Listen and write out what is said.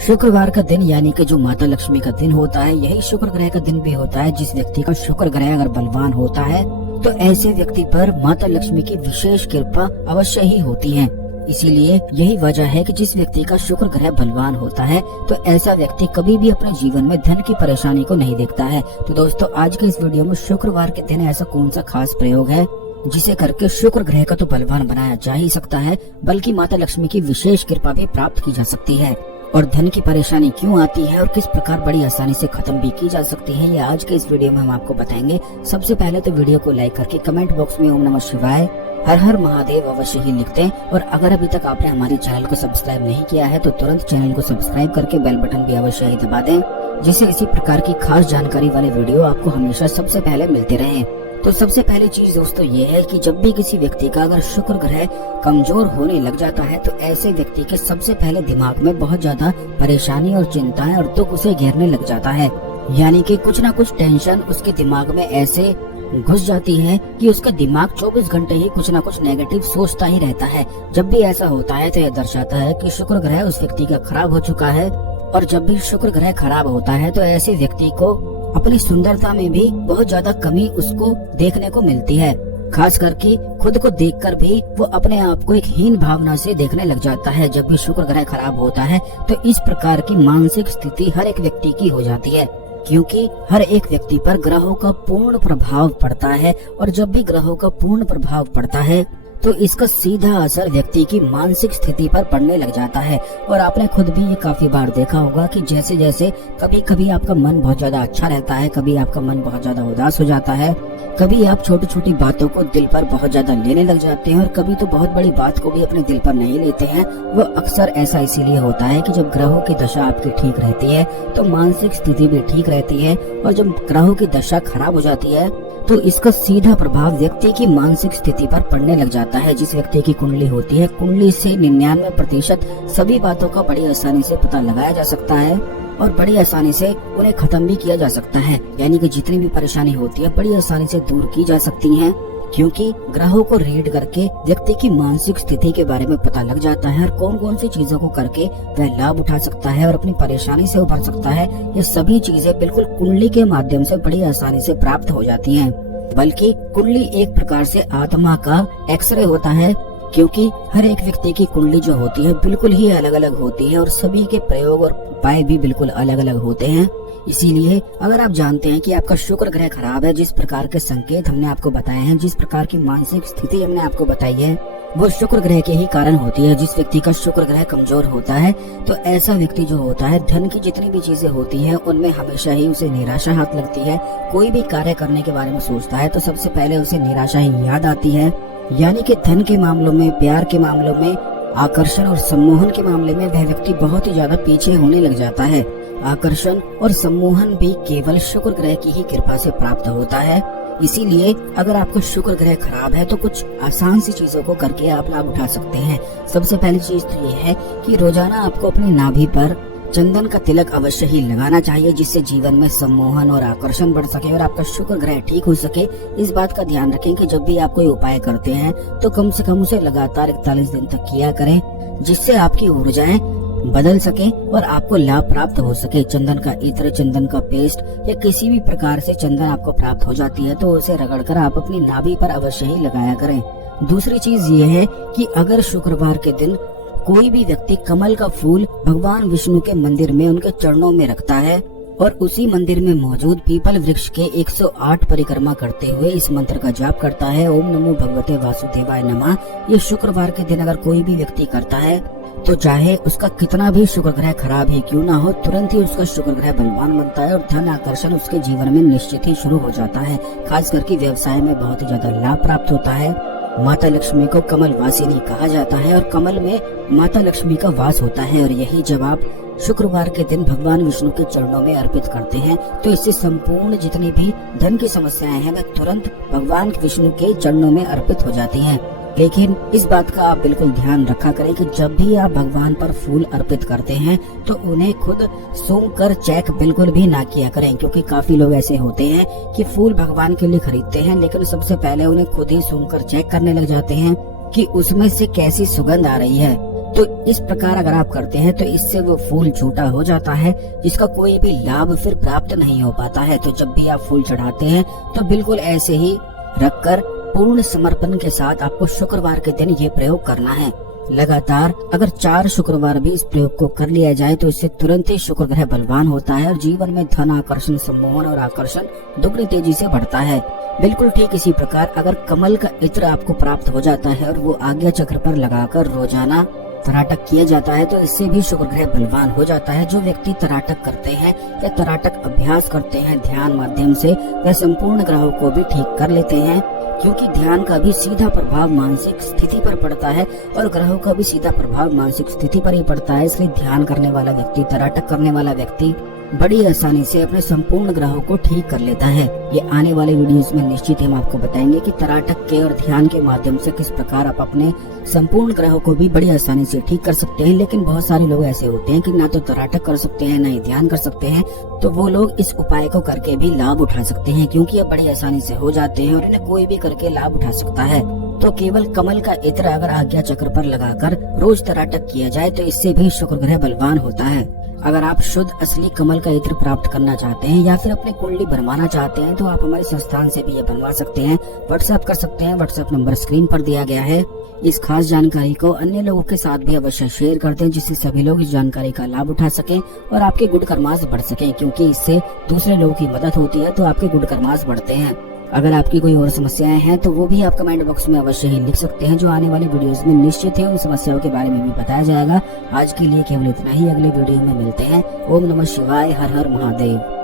शुक्रवार का दिन यानी कि जो माता लक्ष्मी का दिन होता है, यही शुक्र ग्रह का दिन भी होता है। जिस व्यक्ति का शुक्र ग्रह अगर बलवान होता है तो ऐसे व्यक्ति पर माता लक्ष्मी की विशेष कृपा अवश्य ही होती है। इसीलिए यही वजह है कि जिस व्यक्ति का शुक्र ग्रह बलवान होता है तो ऐसा व्यक्ति कभी भी अपने जीवन में धन की परेशानी को नहीं देखता है। तो दोस्तों, आज के इस वीडियो में शुक्रवार के दिन ऐसा कौन सा खास प्रयोग है जिसे करके शुक्र ग्रह का तो बलवान बनाया जा ही सकता है, बल्कि माता लक्ष्मी की विशेष कृपा भी प्राप्त की जा सकती है। और धन की परेशानी क्यों आती है और किस प्रकार बड़ी आसानी से खत्म भी की जा सकती है, ये आज के इस वीडियो में हम आपको बताएंगे। सबसे पहले तो वीडियो को लाइक करके कमेंट बॉक्स में ओम नमः शिवाय, हर हर महादेव अवश्य ही लिखते हैं। और अगर अभी तक आपने हमारे चैनल को सब्सक्राइब नहीं किया है तो तुरंत चैनल को सब्सक्राइब करके बेल बटन भी अवश्य ही दबा दें, जिससे इसी प्रकार की खास जानकारी वाले वीडियो आपको हमेशा सबसे पहले मिलते रहे। तो सबसे पहली चीज दोस्तों ये है कि जब भी किसी व्यक्ति का अगर शुक्र ग्रह कमजोर होने लग जाता है तो ऐसे व्यक्ति के सबसे पहले दिमाग में बहुत ज्यादा परेशानी और चिंताएं और दुख उसे घेरने लग जाता है। यानी कि कुछ ना कुछ टेंशन उसके दिमाग में ऐसे घुस जाती है कि उसका दिमाग 24 घंटे ही कुछ ना कुछ नेगेटिव सोचता ही रहता है। जब भी ऐसा होता है तो यह दर्शाता है कि शुक्र ग्रह उस व्यक्ति का खराब हो चुका है। और जब भी शुक्र ग्रह खराब होता है तो ऐसे व्यक्ति को अपनी सुंदरता में भी बहुत ज्यादा कमी उसको देखने को मिलती है। खास करके खुद को देखकर भी वो अपने आप को एक हीन भावना से देखने लग जाता है। जब भी शुक्र ग्रह खराब होता है तो इस प्रकार की मानसिक स्थिति हर एक व्यक्ति की हो जाती है, क्योंकि हर एक व्यक्ति पर ग्रहों का पूर्ण प्रभाव पड़ता है। और जब भी ग्रहों का पूर्ण प्रभाव पड़ता है तो इसका सीधा असर व्यक्ति की मानसिक स्थिति पर पड़ने लग जाता है। और आपने खुद भी ये काफी बार देखा होगा कि जैसे जैसे कभी कभी आपका मन बहुत ज्यादा अच्छा रहता है, कभी आपका मन बहुत ज्यादा उदास हो जाता है, कभी आप छोटी छोटी बातों को दिल पर बहुत ज्यादा लेने लग जाते हैं और कभी तो बहुत बड़ी बात को भी अपने दिल पर नहीं लेते हैं। वो अक्सर ऐसा इसीलिए होता है कि जब ग्रहों की दशा आपकी ठीक रहती है तो मानसिक स्थिति भी ठीक रहती है, और जब ग्रहों की दशा खराब हो जाती है तो इसका सीधा प्रभाव व्यक्ति की मानसिक स्थिति पर पड़ने लग जाता है। जिस व्यक्ति की कुंडली होती है, कुंडली से 99% सभी बातों का बड़ी आसानी से पता लगाया जा सकता है और बड़ी आसानी से उन्हें खत्म भी किया जा सकता है। यानी कि जितनी भी परेशानी होती है बड़ी आसानी से दूर की जा सकती है, क्योंकि ग्रहों को रीड करके व्यक्ति की मानसिक स्थिति के बारे में पता लग जाता है और कौन कौन सी चीजों को करके वह लाभ उठा सकता है और अपनी परेशानी से उभर सकता है। ये सभी चीजें बिल्कुल कुंडली के माध्यम से बड़ी आसानी से प्राप्त हो जाती हैं। बल्कि कुंडली एक प्रकार से आत्मा का एक्सरे होता है, क्योंकि हर एक व्यक्ति की कुंडली जो होती है बिल्कुल ही अलग अलग होती है और सभी के प्रयोग और उपाय भी बिल्कुल अलग अलग होते हैं। इसीलिए अगर आप जानते हैं कि आपका शुक्र ग्रह खराब है, जिस प्रकार के संकेत हमने आपको बताए हैं, जिस प्रकार की मानसिक स्थिति हमने आपको बताई है, वो शुक्र ग्रह के ही कारण होती है। जिस व्यक्ति का शुक्र ग्रह कमजोर होता है तो ऐसा व्यक्ति जो होता है, धन की जितनी भी चीजें होती हैं उनमें हमेशा ही उसे निराशा हाथ लगती है। कोई भी कार्य करने के बारे में सोचता है तो सबसे पहले उसे निराशा ही याद आती है। यानी कि धन के मामलों में, प्यार के मामलों में, आकर्षण और सम्मोहन के मामले में वह व्यक्ति बहुत ही ज्यादा पीछे होने लग जाता है। आकर्षण और सम्मोहन भी केवल शुक्र ग्रह की ही कृपा से प्राप्त होता है। इसीलिए अगर आपका शुक्र ग्रह खराब है तो कुछ आसान सी चीजों को करके आप लाभ उठा सकते हैं। सबसे पहली चीज तो ये है कि रोजाना आपको अपनी नाभि पर चंदन का तिलक अवश्य ही लगाना चाहिए, जिससे जीवन में सम्मोहन और आकर्षण बढ़ सके और आपका शुक्र ग्रह ठीक हो सके। इस बात का ध्यान रखें कि जब भी आप कोई उपाय करते हैं तो कम से कम उसे लगातार 41 दिन तक किया करें, जिससे आपकी ऊर्जाएं बदल सके और आपको लाभ प्राप्त हो सके। चंदन का इत्र, चंदन का पेस्ट या किसी भी प्रकार से चंदन आपको प्राप्त हो जाती है तो उसे रगड़कर आप अपनी नाभि पर अवश्य ही लगाया करें। दूसरी चीज ये है कि अगर शुक्रवार के दिन कोई भी व्यक्ति कमल का फूल भगवान विष्णु के मंदिर में उनके चरणों में रखता है और उसी मंदिर में मौजूद पीपल वृक्ष के 108 परिक्रमा करते हुए इस मंत्र का जाप करता है, ओम नमो भगवते वासुदेवाय नमः, ये शुक्रवार के दिन अगर कोई भी व्यक्ति करता है तो चाहे उसका कितना भी शुक्र ग्रह खराब ही क्यों ना हो, तुरंत ही उसका शुक्र ग्रह बलवान बनता है और धन आकर्षण उसके जीवन में निश्चित ही शुरू हो जाता है। खास करके व्यवसाय में बहुत ही ज्यादा लाभ प्राप्त होता है। माता लक्ष्मी को कमल वासिनी कहा जाता है और कमल में माता लक्ष्मी का वास होता है। और यही जब आप शुक्रवार के दिन भगवान विष्णु के चरणों में अर्पित करते हैं तो इससे संपूर्ण जितनी भी धन की समस्याएं हैं वह तुरंत भगवान विष्णु के चरणों में अर्पित हो जाती हैं। लेकिन इस बात का आप बिल्कुल ध्यान रखा करें कि जब भी आप भगवान पर फूल अर्पित करते हैं तो उन्हें खुद सूंघ कर चेक बिल्कुल भी ना किया करें, क्योंकि काफी लोग ऐसे होते हैं कि फूल भगवान के लिए खरीदते हैं लेकिन सबसे पहले उन्हें खुद ही सूंघ कर चेक करने लग जाते हैं कि उसमें से कैसी सुगंध आ रही है। तो इस प्रकार अगर आप करते हैं तो इससे वो फूल झूठा हो जाता है, जिसका कोई भी लाभ फिर प्राप्त नहीं हो पाता है। तो जब भी आप फूल चढ़ाते हैं तो बिल्कुल ऐसे ही रखकर पूर्ण समर्पण के साथ आपको शुक्रवार के दिन ये प्रयोग करना है। लगातार अगर 4 शुक्रवार भी इस प्रयोग को कर लिया जाए तो इससे तुरंत ही शुक्र ग्रह बलवान होता है और जीवन में धन आकर्षण, सम्मोहन और आकर्षण दुगनी तेजी से बढ़ता है। बिल्कुल ठीक इसी प्रकार अगर कमल का इत्र आपको प्राप्त हो जाता है और वो आज्ञा चक्र पर लगाकर रोजाना तराटक किया जाता है तो इससे भी शुक्र ग्रह बलवान हो जाता है। जो व्यक्ति तराटक करते हैं या तराटक अभ्यास करते हैं ध्यान माध्यम से, वह संपूर्ण ग्रहों को भी ठीक कर लेते हैं, क्योंकि ध्यान का भी सीधा प्रभाव मानसिक स्थिति पर पड़ता है और ग्रहों का भी सीधा प्रभाव मानसिक स्थिति पर ही पड़ता है। इसलिए ध्यान करने वाला व्यक्ति, तराटक करने वाला व्यक्ति बड़ी आसानी से अपने संपूर्ण ग्रहों को ठीक कर लेता है। ये आने वाले वीडियोस में निश्चित हम आपको बताएंगे कि तराटक के और ध्यान के माध्यम से किस प्रकार आप अपने संपूर्ण ग्रहों को भी बड़ी आसानी से ठीक कर सकते हैं। लेकिन बहुत सारे लोग ऐसे होते हैं कि ना तो तराटक कर सकते हैं, ना ही ध्यान कर सकते हैं, तो वो लोग इस उपाय को करके भी लाभ उठा सकते हैं, क्योंकि ये बड़ी आसानी से हो जाते हैं और इन्हें कोई भी करके लाभ उठा सकता है। तो केवल कमल का इत्र अगर आज्ञा चक्र पर लगाकर रोज तराटक किया जाए तो इससे भी शुक्र ग्रह बलवान होता है। अगर आप शुद्ध असली कमल का इत्र प्राप्त करना चाहते हैं या फिर अपनी कुंडली बनवाना चाहते हैं तो आप हमारे संस्थान से भी ये बनवा सकते हैं, व्हाट्सएप कर सकते हैं। व्हाट्सएप नंबर स्क्रीन पर दिया गया है। इस खास जानकारी को अन्य लोगों के साथ भी अवश्य शेयर कर दें, जिससे सभी लोग इस जानकारी का लाभ उठा सकें और आपके गुड कर्मास बढ़ सकें, क्योंकि इससे दूसरे लोगों की मदद होती है तो आपके गुड कर्मास बढ़ते हैं। अगर आपकी कोई और समस्याएं हैं तो वो भी आप कमेंट बॉक्स में अवश्य ही लिख सकते हैं, जो आने वाले वीडियोस में निश्चित है उन समस्याओं के बारे में भी बताया जाएगा। आज के लिए केवल इतना ही, अगले वीडियो में मिलते हैं। ओम नमः शिवाय, हर हर महादेव।